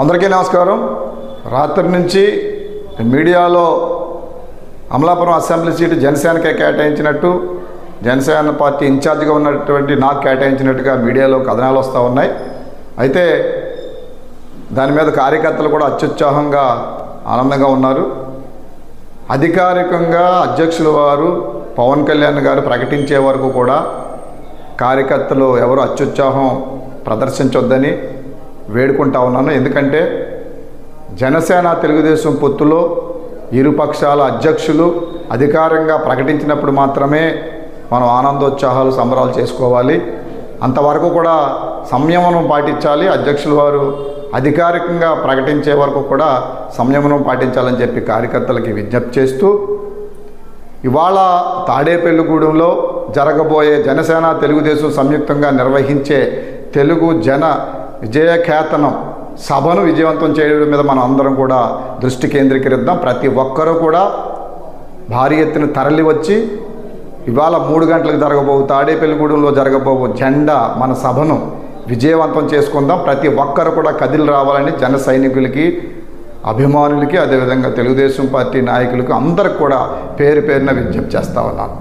అందరికీ నమస్కారం. రాత్రి నుంచి మీడియాలో అమలాపురం అసెంబ్లీ సీటు జనసేనకే కేటాయించినట్టు, జనసేన పార్టీ ఇన్ఛార్జిగా ఉన్నటువంటి నాకు కేటాయించినట్టుగా మీడియాలో కథనాలు వస్తూ ఉన్నాయి. అయితే దాని మీద కార్యకర్తలు కూడా అత్యుత్సాహంగా ఆనందంగా ఉన్నారు. అధికారికంగా అధ్యక్షుల వారు పవన్ కళ్యాణ్ గారు ప్రకటించే వరకు కూడా కార్యకర్తలు ఎవరు అత్యుత్సాహం ప్రదర్శించొద్దని వేడుకుంటా ఉన్నాను. ఎందుకంటే జనసేన తెలుగుదేశం పొత్తులో ఇరు పక్షాల అధ్యక్షులు అధికారంగా ప్రకటించినప్పుడు మాత్రమే మనం ఆనందోత్సాహాలు సంబరాలు చేసుకోవాలి. అంతవరకు కూడా సంయమనం పాటించాలి. అధ్యక్షుల వారు అధికారికంగా ప్రకటించే వరకు కూడా సంయమనం పాటించాలని చెప్పి కార్యకర్తలకి విజ్ఞప్తి చేస్తూ, ఇవాళ తాడేపల్లిగూడెంలో జరగబోయే జనసేన తెలుగుదేశం సంయుక్తంగా నిర్వహించే తెలుగు జన విజయకేతనం సభను విజయవంతం చేయడం మీద మనం అందరం కూడా దృష్టి కేంద్రీకరిద్దాం. ప్రతి ఒక్కరూ కూడా భారీ ఎత్తున తరలి వచ్చి ఇవాళ 3 గంటలకు జరగబోవు తాడేపల్లిగూడెంలో జరగబోవు జెండా మన సభను విజయవంతం చేసుకుందాం. ప్రతి ఒక్కరు కూడా కదిలి రావాలని జన సైనికులకి, అభిమానులకి, అదేవిధంగా తెలుగుదేశం పార్టీ నాయకులకు అందరికి కూడా పేరు పేరున విజ్ఞప్తి చేస్తా ఉన్నాను.